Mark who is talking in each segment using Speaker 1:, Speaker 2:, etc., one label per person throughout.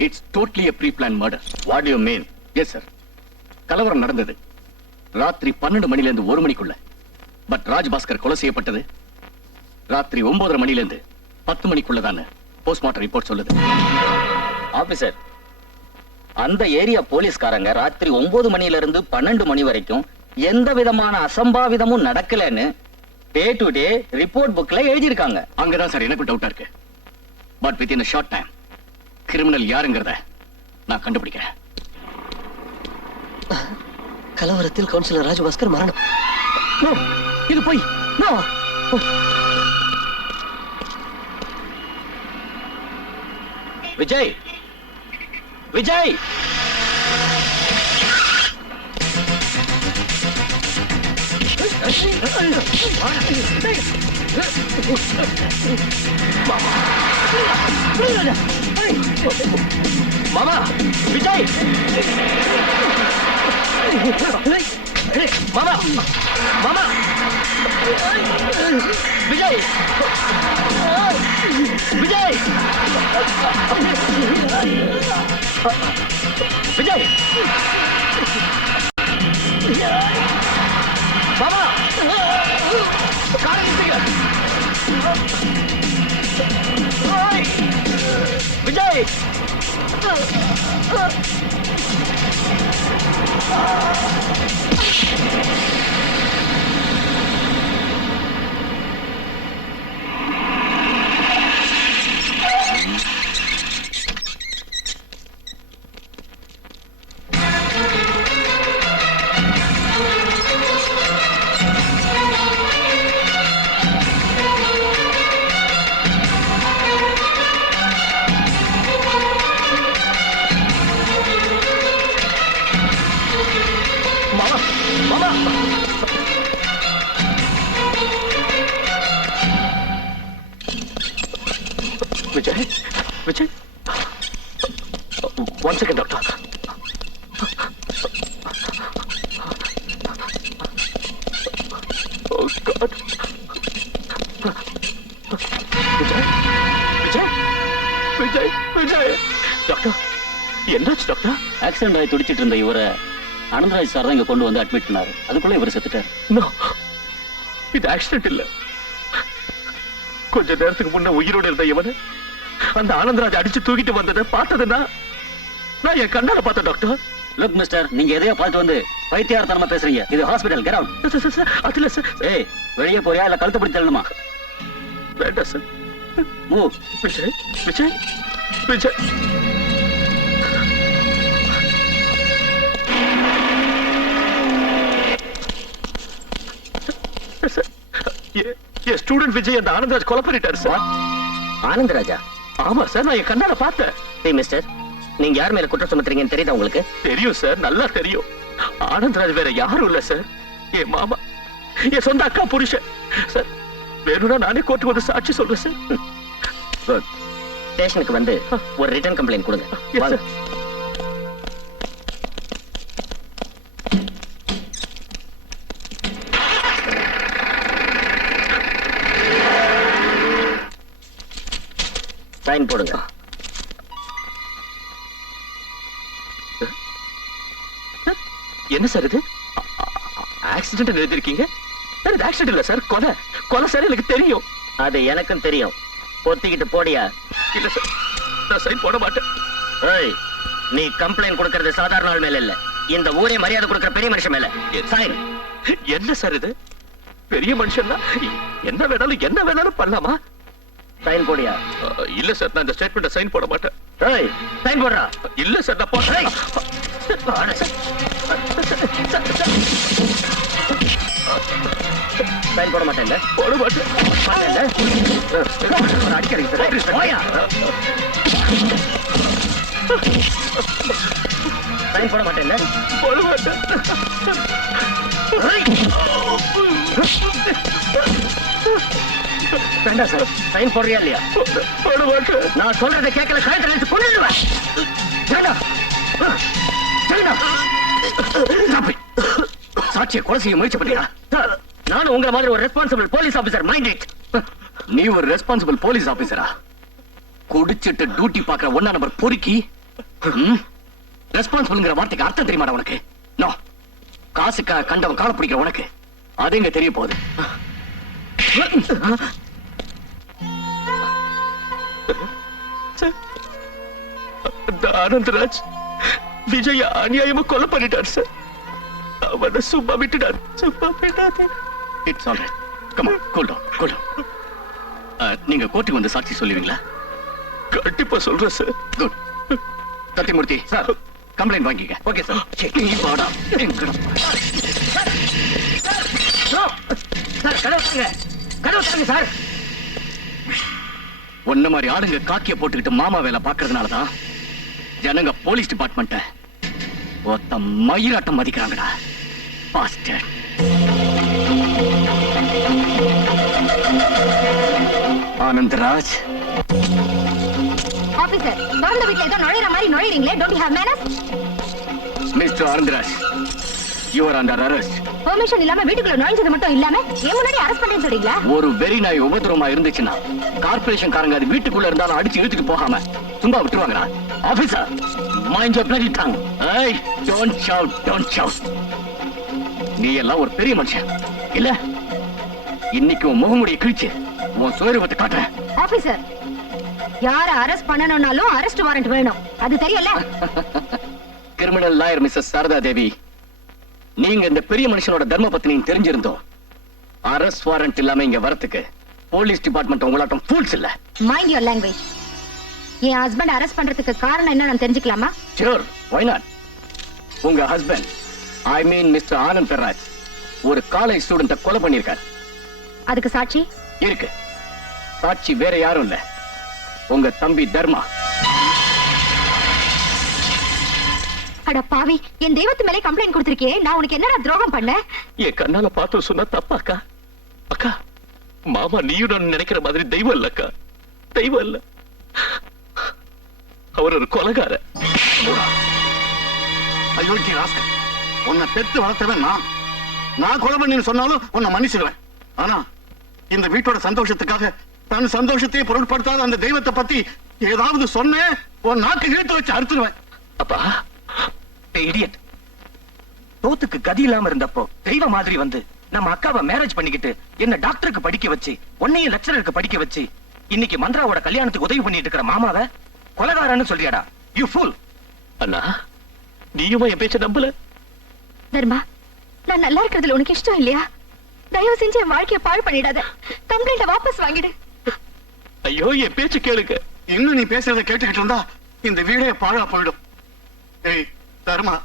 Speaker 1: It's totally a pre-planned murder.
Speaker 2: What you mean
Speaker 1: yes sir கலவரம் நடந்தது. ராத்திரி பன்னெண்டு மணில இருந்து ஒரு மணிக்குள்ள. பட் ராஜ்பாஸ்கர் கொலை செய்யப்பட்டது. ராத்திரி ஒன்பதரை மணில இருந்து பத்து மணிக்குள்ளதான்னு போஸ்ட்மார்ட்டம் ரிப்போர்ட் சொல்லுது.
Speaker 2: ஆபீசர் அந்த ஏரியா போலீஸ்காரங்க ராத்திரி ஒன்பது மணில இருந்து பன்னெண்டு மணி வரைக்கும் எந்த விதமான அசம்பாவிதமும் நடக்கலன்னு டே டு டே ரிப்போர்ட் புக்ல எழுதியிருக்காங்க.
Speaker 1: அங்கதான் சார் எனக்கு டவுட்டா இருக்கு. But within short time criminal யாருங்கிறத நான் கண்டுபிடிக்கிறேன்.
Speaker 3: கலவரத்தில் கவுன்சிலர் ராஜபாஸ்கர் மரணம்.
Speaker 1: இது போய்.
Speaker 2: விஜய் விஜய். மாமா விஜய் மாமா மாமா விஜய் விஜய் விஜய் மாமா காரை நிறுத்துங்க. ஓய். விஜய் மாமா என்னாச்சு டாக்டர்
Speaker 4: ஆக்சிடென்ட் ஆகி துடிச்சிட்டு இருந்த இவரை அனந்தராஜ் சார் தான் இங்க கொண்டு வந்து அட்மிட் பண்ணாரு. அதுக்குள்ள இவர் செத்துட்டாரு.
Speaker 2: இது ஆக்சிடென்ட் இல்ல. கொஞ்ச நேரத்துக்கு முன்ன உயிரோட இருந்த இவனை அந்த ஆனந்தராஜ் அடிச்சு தூக்கிட்டு வந்ததை பார்த்ததுன்னா நான் என் கண்ணால பார்த்தேன் டாக்டர்
Speaker 4: லுக் மிஸ்டர் நீங்க எதையோ பார்த்து வந்து பைத்தியாரத்தனமா பேசுறீங்க. இது hospital get out
Speaker 2: sir, sir,
Speaker 4: ஏய் வெளியே போறியா? இல்ல கழுத்து பிடிச்சு தள்ளணுமா?
Speaker 2: வேண்டாம் sir
Speaker 4: move
Speaker 2: Vijay Vijay Vijay. Student Vijay அந்த ஆனந்தராஜ் கொலை பண்ணிட்டாரு சார்
Speaker 3: ஆனந்தராஜா?
Speaker 2: ஆமா சார் நான் என் கண்ணால பார்த்தேன்.
Speaker 3: டேய் மிஸ்டர் நீங்க யார் மேல குற்றம் சுமத்துறீங்கன்னு தெரியுதா உங்களுக்கு?
Speaker 2: தெரியும் சார் நல்லா தெரியும். ஆனந்த்ராஜ் வேற யாரும் இல்ல சார் என் மாமா என் சொந்த அக்கா புருஷன். சார் வேணும்னா நானே கோர்ட்டுக்கு வந்து சாட்சி சொல்றேன் சார்
Speaker 3: ஸ்டேஷனுக்கு வந்து ஒரு ரிட்டர்ன் கம்ப்ளைண்ட் கொடுங்க. சைன் போடுங்க.
Speaker 2: என்ன சார் இது? ஆக்சிடென்ட் எழுதிருக்கீங்க சார் இது ஆக்சிடென்ட் இல்ல சார் கொலை. கொலை சார் எனக்கு தெரியும்.
Speaker 3: அது எனக்கும் தெரியும். பொத்திக்கிட்டு போடியா?
Speaker 2: இல்ல சார் நான் சைன் போட மாட்டேன்.
Speaker 3: ஏய் நீ கம்ப்ளைண்ட் கொடுக்கறது சாதாரண ஆள் மேல இல்ல. இந்த ஊரே மரியாதை கொடுக்கற பெரிய மனுஷன் மேல. சைன்
Speaker 2: என்ன சார் இது? பெரிய மனுஷன் என்ன வேணாலும் என்ன வேணாலும் பண்ணலாமா?
Speaker 3: சைன் போடியா
Speaker 2: இல்ல சார் நான் இந்த ஸ்டேட்மெண்ட் சைன் போட மாட்டேன்.
Speaker 3: ஏய் சைன் போடுறா.
Speaker 2: இல்ல சார் நான் போடுறேன்
Speaker 3: சைன் போட. மாட்டேன்ல.
Speaker 2: போட மாட்டேன்.
Speaker 3: மாட்டேன்ல. ஒரு அடிக்கிறீங்க சார். போயா. சைன் போட மாட்டேன்ல.
Speaker 2: போட மாட்டேன்.
Speaker 3: ஏய். வேண்டாம் சார் சைன் போடுறியா இல்லையா? நான் சொல்றதை கேட்கல கழுத்துல இழுத்து கொண்டுடுவேன் வேண்டாம். வேண்டாம்.
Speaker 1: சாட்சியை கொலை செய்ய முயற்சி பண்ணியா
Speaker 3: நானும் உங்களை மாதிரி ஒரு responsible police officer mind it
Speaker 1: நீ ஒரு ரெஸ்பான்சிபிள் போலீஸ் ஆபீசரா குடிச்சிட்டு டியூட்டி பாக்குற ஒன்னா நம்பர் பொறுக்கி ரெஸ்பான்சிபிள்ங்கிற வார்த்தைக்கு அர்த்தம் தெரியுமாடா உனக்கு? நோ. காசுக்காக கண்டவன் காலை பிடிக்கிற உனக்கு. அது எங்க தெரிய போகுது?
Speaker 2: ஆனந்தராஜ் விஜய அநியாயமா கொலை பண்ணிட்டார் சார் அவனை சும்மா விட்டுடார் சும்மா விடாதே
Speaker 1: it's all right come on cool down cool நீங்க கோர்ட்டுக்கு வந்து சாட்சி சொல்லுவீங்களா
Speaker 2: கண்டிப்பா சொல்றேன் sir
Speaker 1: good Sathyamoorthy sir complaint வாங்கிக்க
Speaker 5: ஓகே சார்
Speaker 1: நீ எங்கடா
Speaker 5: சார் கதவு தாங்க கதவு சார்.
Speaker 1: உன்ன மாதிரி ஆளுங்க காக்கிய போட்டுக்கிட்டு மாமா வேலை பாக்குறதுனாலதான் ஜனங்க போலீஸ் டிபார்ட்மெண்ட்ட ஒத்த மயிராட்டம் மதிக்கிறாங்கடா. பாஸ்டர் ஆனந்தராஜ்.
Speaker 6: ஆபீசர் திறந்த வீட்டுல ஏதோ நுழையிற மாதிரி நுழைறீங்களே don't have menace
Speaker 1: mister Anandaraj your under arrest
Speaker 6: permission இல்லாம வீட்டுக்குள்ள நுழைஞ்சது மட்டும் இல்லாம என் முன்னாடி அரெஸ்ட் பண்ணேன்னு சொல்றீங்களா?
Speaker 1: ஒரு வெறி நாய் உபதிரவமா இருந்துச்சுன்னா கார்பரேஷன் காரங்க அது வீட்டுக்குள்ள இருந்தாலும் அடிச்சு இழுத்துட்டு போகாம சும்மா விட்டுருவாங்கடா. Officer mind your bloody tongue ஏய் டோன்ட் ஷவுட் டோன்ட் ஷவுட் நீ எல்லாம் ஒரு பெரிய மனுஷன். இல்ல? இன்னைக்கு உன் முகமுடிய கிழிச்சு உன் சுயரூபத்தை காட்டுறேன்.
Speaker 6: ஆபீசர் யார அரெஸ்ட் பண்ணணும்னாலும் அரெஸ்ட் வாரண்ட் வேணும். அது தெரியல
Speaker 1: criminal lawyer Mrs Sharada Devi நீங்க இந்த பெரிய மனுஷனோட தர்ம பத்தினின்னு தெரிஞ்சிருந்தோம். அரெஸ்ட் வாரண்ட் இல்லாம இங்க வரத்துக்கு போலீஸ் டிபார்ட்மெண்ட் உங்களாட்டம் ஃபூல்ஸ் இல்ல.
Speaker 6: மைண்ட் யுவர் லாங்குவேஜ் என் ஹஸ்பண்ட் அரெஸ்ட் பண்றதுக்கு காரணம் என்ன நான் தெரிஞ்சுக்கலாமா?
Speaker 1: ஷூர் வை நாட் உங்க husband I mean mister Anand பெர்ராஜ் ஒரு காலேஜ் ஸ்டூடெண்ட கொலை பண்ணிருக்காரு
Speaker 6: அதுக்கு சாட்சி?
Speaker 1: இருக்கு. சாட்சி வேற யாரும் இல்ல. உங்க தம்பி தர்மா.
Speaker 6: அட பாவி என் தெய்வத்து மேலே கம்ப்ளைண்ட் கொடுத்திருக்கியே நான் உனக்கு என்னடா துரோகம் பண்ணேன்
Speaker 2: என் கண்ணால பார்த்து சொன்னா தப்பா அக்கா? அக்கா மாமா நீயும் நான் நினைக்கிற மாதிரி தெய்வம் இல்ல அக்கா. தெய்வம் இல்ல. அவர் ஒரு கொலகார
Speaker 7: அயோக்கிய உன்னை பெத்து வளர்த்தவன் நான். நான் கொலை பண்ணின்னு சொன்னாலும் உன்னை மன்னிச்சிடுவேன் ஆனா இந்த வீட்டோட சந்தோஷத்துக்காக தன் சந்தோஷத்தையே பொருட்படுத்தாத அந்த தெய்வத்தை பத்தி ஏதாவது சொன்னேன் உன் நாக்கு இழுத்து வச்சு அறுத்துருவேன்.
Speaker 2: அப்பா
Speaker 8: இடியட் தோத்துக்கு கதி இல்லாம இருந்தப்போ தெய்வ மாதிரி வந்து நம்ம அக்காவை மேரேஜ் பண்ணிக்கிட்டு என்ன டாக்டருக்கு படிக்க வச்சு உன்னையும் லெக்சரருக்கு படிக்க வச்சு இன்னைக்கு மந்த்ராவோட கல்யாணத்துக்கு உதவி பண்ணிட்டு இருக்கிற மாமாவை கொலகாரன்னு சொல்றியாடா. யூ ஃபுல்
Speaker 2: அண்ணா நீயுமா என் பேச்ச நம்பல?
Speaker 6: தர்மா நான் நல்லா இருக்கிறதுல உனக்கு இஷ்டம் இல்லையா? தயவு செஞ்சு என் வாழ்க்கைய பாழ் பண்ணிடாத. கம்ப்ளைண்ட வாபஸ் வாங்கிடு.
Speaker 2: ஐயோ என் பேச்சு கேளுங்க.
Speaker 7: இன்னும் நீ பேசுறத கேட்டுக்கிட்டு இருந்தா இந்த வீடே பாழா போயிடும். ஏய் தர்மா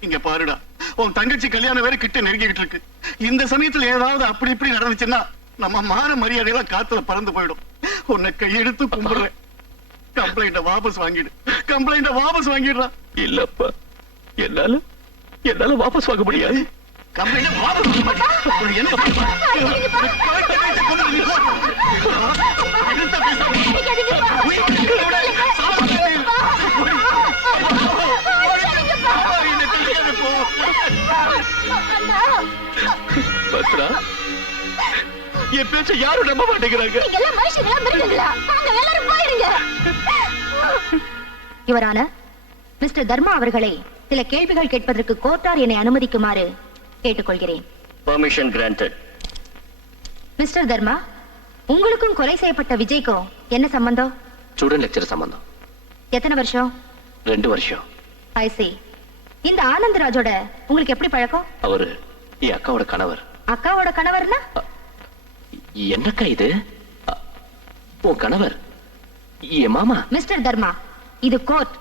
Speaker 7: இங்க பாருடா உன் தங்கச்சி கல்யாணம் வேற கிட்ட நெருங்கிக்கிட்டு இருக்கு இந்த சமயத்துல ஏதாவது அப்படி இப்படி நடந்துச்சுன்னா நம்ம மான மரியாதையெல்லாம் காத்துல பறந்து போயிடும் உன்னை கையெடுத்து கும்பிடுறேன் கம்ப்ளைண்ட வாபஸ் வாங்கிடு கம்ப்ளைண்ட வாபஸ் வாங்கிடுறா
Speaker 2: இல்லப்பா என்னால என்னால வாபஸ் வாங்க முடியாது
Speaker 7: கம்ப்ளைண்ட வாபஸ் என்ன
Speaker 2: என் பேச்ச யாரும் நம்ப மாட்டேங்கிறாங்க.
Speaker 6: நீங்க எல்லாம் மனுஷங்களா மிருகங்களா? வாங்க எல்லாரும் போயிடுங்க யுவரான மிஸ்டர் தர்மா அவர்களை சில கேள்விகள் கேட்பதற்கு கோர்ட்டார் என்னை அனுமதிக்குமாறு கேட்டுக்கொள்கிறேன்.
Speaker 3: பர்மிஷன் கிராண்டட்
Speaker 6: மிஸ்டர் தர்மா உங்களுக்கும் கொலை செய்யப்பட்ட விஜய்க்கும் என்ன சம்பந்தம்?
Speaker 1: ஸ்டூடெண்ட் லெக்சர் சம்பந்தம்.
Speaker 6: எத்தனை வருஷம்?
Speaker 1: ரெண்டு வருஷம்.
Speaker 6: ஐ see. இந்த ஆனந்தராஜோட உங்களுக்கு எப்படி பழக்கம்?
Speaker 1: அவரு என் அக்காவோட கணவர்.
Speaker 6: அக்காவோட கணவர்னா?
Speaker 1: என்னக்கா இது? உன் கணவர். என் மாமா.
Speaker 6: மிஸ்டர் தர்மா இது கோர்ட்.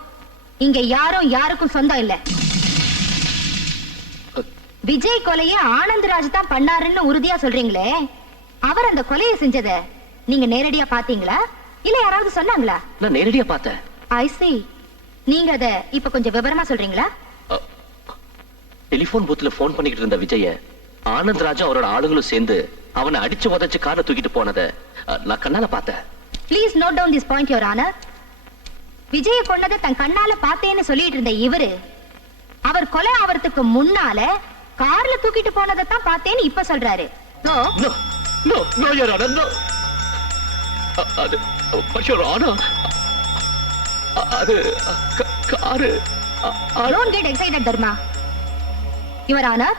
Speaker 6: இங்க யாரும் யாருக்கும் சொந்தம் இல்ல. விஜய் கொலைய ஆனந்தராஜ் தான் பண்ணாருன்னு உறுதியா சொல்றீங்களே? அவர் அந்த கொலையை செஞ்சத நீங்க நேரடியா பாத்தீங்களா இல்ல யாராவது சொன்னாங்களா?
Speaker 1: நான் நேரடியா பார்த்தேன்.
Speaker 6: ஐ see. நீங்க அத இப்ப கொஞ்சம் விவரமா சொல்றீங்களா?
Speaker 1: டெலிபோன் பூத்துல போன் பண்ணிக்கிட்டு இருந்த விஜய ஆனந்த்ராஜும் அவரோட ஆளுங்களும் சேர்ந்து அவனை அடிச்சு உதைச்சு காரை தூக்கிட்டு போனதை நான் கண்ணால பார்த்தேன்.
Speaker 6: Please note down this point your honour Vijaya கொன்னதை தன் கண்ணால பார்த்தேன்னு சொல்லிட்டு இருந்த இவரு அவர் கொலை ஆவறதுக்கு முன்னால கார்ல தூக்கிட்டு போனதை தான் பார்த்தேன்னு இப்ப சொல்றாரு. No,
Speaker 2: நோ நோ நோ யார் ஆனா நோ அது பஷோர் ஆனா அது car
Speaker 6: don't get excited Dharma your honour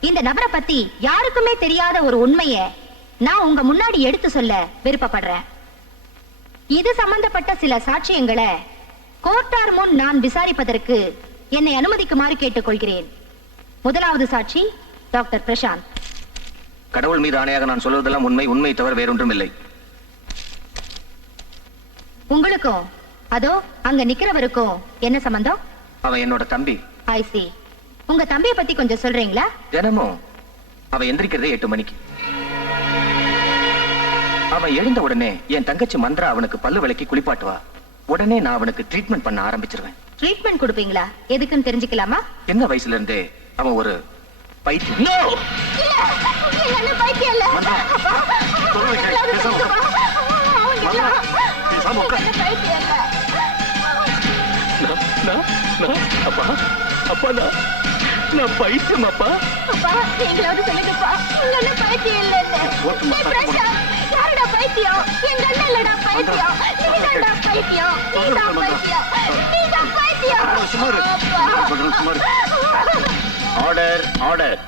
Speaker 6: இந்த நபரை பத்தி யாருக்குமே தெரியாத ஒரு உண்மையை நான் உங்க முன்னாடி எடுத்து சொல்ல விருப்பப்படுறேன். இது சம்பந்தப்பட்ட சில சாட்சியங்களை கோர்ட்டார் முன் நான் விசாரிப்பதற்கு என்னை அனுமதிக்குமாறு கேட்டுக்கொள்கிறேன். முதலாவது சாட்சி டாக்டர் பிரசாந்த்.
Speaker 8: கடவுள் மீது ஆணையாக நான் சொல்வதெல்லாம் உண்மை உண்மை தவிர வேறொன்றும் இல்லை.
Speaker 6: உங்களுக்கும் அதோ அங்க நிக்கிறவருக்கும் என்ன சம்பந்தம்?
Speaker 8: அவன் என்னோட தம்பி.
Speaker 6: ஐ see. உங்க தம்பியை பத்தி கொஞ்சம் சொல்றீங்களா?
Speaker 8: தினமும் அவன் எந்திரிக்கிறதே எட்டு மணிக்கு. அவன் எழுந்த உடனே என் தங்கச்சி மந்திரா அவனுக்கு பல்லு விளக்கி குளிப்பாட்டுவா உடனே நான் அவனுக்கு ட்ரீட்மெண்ட் பண்ண ஆரம்பிச்சிருவேன்.
Speaker 6: ட்ரீட்மெண்ட் கொடுப்பீங்களா? எதுக்குன்னு தெரிஞ்சுக்கலாமா?
Speaker 8: சின்ன வயசுல இருந்தே அவன் ஒரு பைத்தியம்.
Speaker 2: அப்பா அப்பா நான் நான் பைத்தியம் அப்பா
Speaker 6: அப்பா நீங்களாவது சொல்லுங்கப்பா உங்க அண்ணன் பைத்தியம் இல்லைன்னு
Speaker 7: ஓட்டுமா,
Speaker 6: ஏய்,
Speaker 7: தட்டு போடு.
Speaker 6: பிரசாந்த், யாருடா பைத்தியம் எங்க அண்ணன் இல்லடா பைத்தியம் நீதான்டா பைத்தியம் நீதான்
Speaker 7: சொல்றேன்,
Speaker 6: பைத்தியம் நீதான் பைத்தியம்
Speaker 7: அவ்வளவு சும்மா இரு.
Speaker 6: அப்பா.
Speaker 7: சொல்றேன், சும்மா இரு.
Speaker 3: ஆர்டர் ஆர்டர்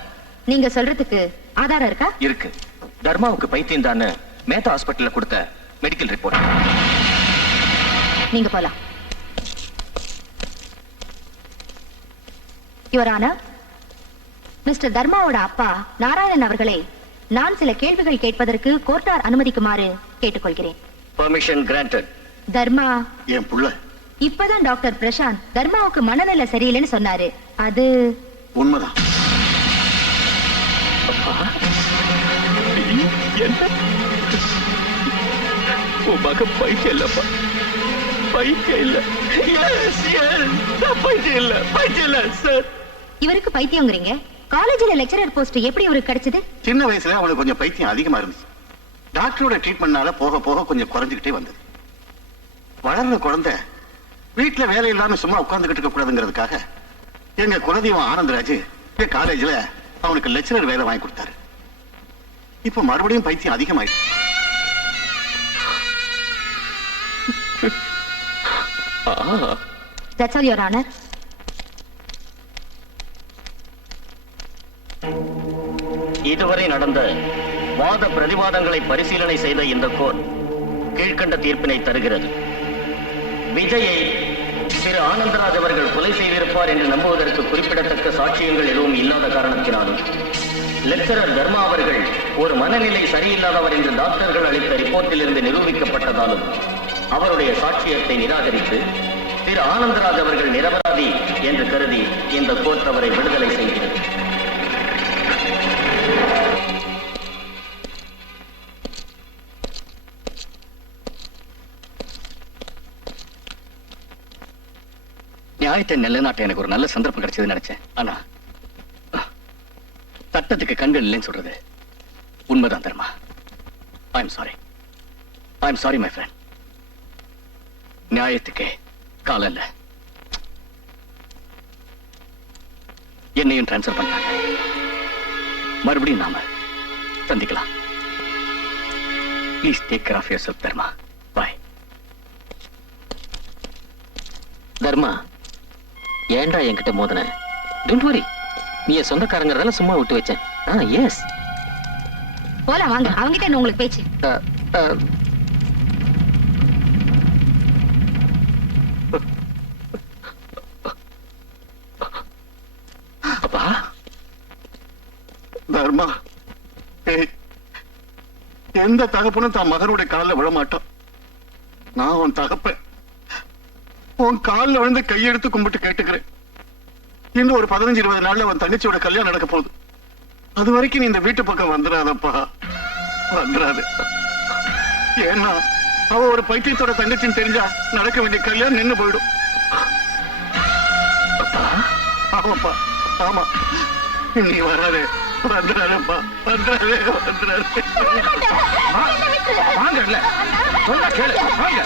Speaker 6: நீங்க சொல்றதுக்கு ஆதாரம் இருக்கா
Speaker 8: இருக்கு தர்மாவுக்கு பைத்தியம் தான் மேத்தா ஹாஸ்பிட்டல்ல கொடுத்த மெடிக்கல் ரிப்போர்ட்
Speaker 6: நீங்க போலாம் யுவரான மிஸ்டர் தர்மாவோட அப்பா நாராயணன் அவர்களை நான் சில கேள்விகள் கேட்பதற்கு கோர்ட்டார் அனுமதிக்குமாறு கேட்டுக்கொள்கிறேன்.
Speaker 3: பர்மிஷன் கிராண்டட்
Speaker 6: தர்மா.
Speaker 7: என் புள்ள.
Speaker 6: இப்பதான் டாக்டர் பிரசாந்த் தர்மாவுக்கு மனநிலை சரியில்லைன்னு சொன்னாரு. அது
Speaker 7: உண்மைதான்.
Speaker 2: என்ன? உன் மகன் பைத்தியம் இல்லப்பா. பைத்தியம் இல்ல. எஸ் எஸ் நான் பைத்தியம் இல்ல. பைத்தியம் இல்ல சார்
Speaker 6: இவருக்கு பைத்தியங்கிறீங்க? காலேஜ்ல லெக்சரர் போஸ்ட் எப்படி இவருக்கு கிடைச்சது?
Speaker 7: சின்ன வயசுல அவனுக்கு கொஞ்சம் பைத்தியம் அதிகமா இருந்துச்சு. டாக்டரோட ட்ரீட்மெண்ட்னால போக போக கொஞ்சம் குறைஞ்சுக்கிட்டே வந்தது. வளர்ற குழந்தை வீட்டுல வேலை இல்லாம சும்மா உட்கார்ந்துகிட்டு இருக்க கூடாதுங்கிறதுக்காக எங்க குலதெய்வம் ஆனந்தராஜ் காலேஜ்ல அவனுக்கு லெக்சரர் வேலை வாங்கி கொடுத்தாரு. இப்ப மறுபடியும் பைத்தியம் அதிகமாயிடுச்சு.
Speaker 2: ஆ.
Speaker 6: தட்ஸ் ஆல் யுவர்
Speaker 3: இதுவரை நடந்த வாத பிரதிவாதங்களை பரிசீலனை செய்த இந்த கோர்ட் கீழ்க்கண்ட தீர்ப்பினை தருகிறது. விஜயை திரு ஆனந்தராஜ் அவர்கள் கொலை செய்திருப்பார் என்று நம்புவதற்கு குறிப்பிடத்தக்க சாட்சியங்கள் எதுவும் இல்லாத காரணத்தினாலும் லெக்சரர் தர்மா அவர்கள் ஒரு மனநிலை சரியில்லாதவர் என்று டாக்டர்கள் அளித்த ரிப்போர்ட்டிலிருந்து நிரூபிக்கப்பட்டதாலும் அவருடைய சாட்சியத்தை நிராகரித்து திரு ஆனந்தராஜ் அவர்கள் நிரபராதி என்று கருதி இந்த கோர்ட் அவரை விடுதலை செய்கிறது.
Speaker 1: நியாயத்தை நிலைநாட்ட எனக்கு ஒரு நல்ல சந்தர்ப்பம் கிடைச்சதுன்னு நினைச்சேன். ஆனா சட்டத்துக்கு கண்கள் இல்லைன்னு சொல்றது உண்மைதான் Dharma. I am sorry I am sorry my friend நியாயத்துக்கு காலம் இல்லை என்னையும் ட்ரான்ஸ்ஃபர் பண்ணாங்க மறுபடியும் நாம சந்திக்கலாம். Please take care of yourself Dharma. Bye
Speaker 4: Dharma ஏன்டா என்கிட்ட மோதன? டோன்ட் வரி நீ என் சொந்தக்காரங்கிறதால சும்மா விட்டு வச்சேன். ஆ எஸ்
Speaker 6: போலாம் வாங்க. அவங்கிட்ட என்ன உங்களுக்கு பேச்சு?
Speaker 2: அப்பா?
Speaker 7: தர்மா. எந்த தகப்பனும் தான் மகனுடைய காலில் விழ மாட்டான். நான் உன் தகப்பன் உன் காலில் விழுந்து கையெடுத்து கும்பிட்டு கேட்டுக்கிறேன் இன்னும் ஒரு பதினஞ்சு இருபது நாள்ல உன் தங்கச்சியோட கல்யாணம் நடக்க போகுது அது வரைக்கும் நீ இந்த வீட்டு பக்கம் வந்துடாதப்பா வந்துடாது ஏன்னா அவ ஒரு பைத்தியத்தோட தங்கச்சின்னு தெரிஞ்சா நடக்க வேண்டிய கல்யாணம் நின்னு போயிடும் ஆமாப்பா ஆமா நீ வராதே வந்துடாதப்பா வந்துடாது வந்துடாது
Speaker 8: வாங்க இல்ல கேளு வாங்க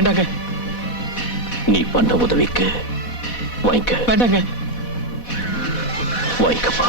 Speaker 9: வேண்டாங்க
Speaker 2: நீ பண்ண உதவிக்கு வாங்கிக்க
Speaker 9: வேண்டாங்க
Speaker 2: வாங்கிக்கப்பா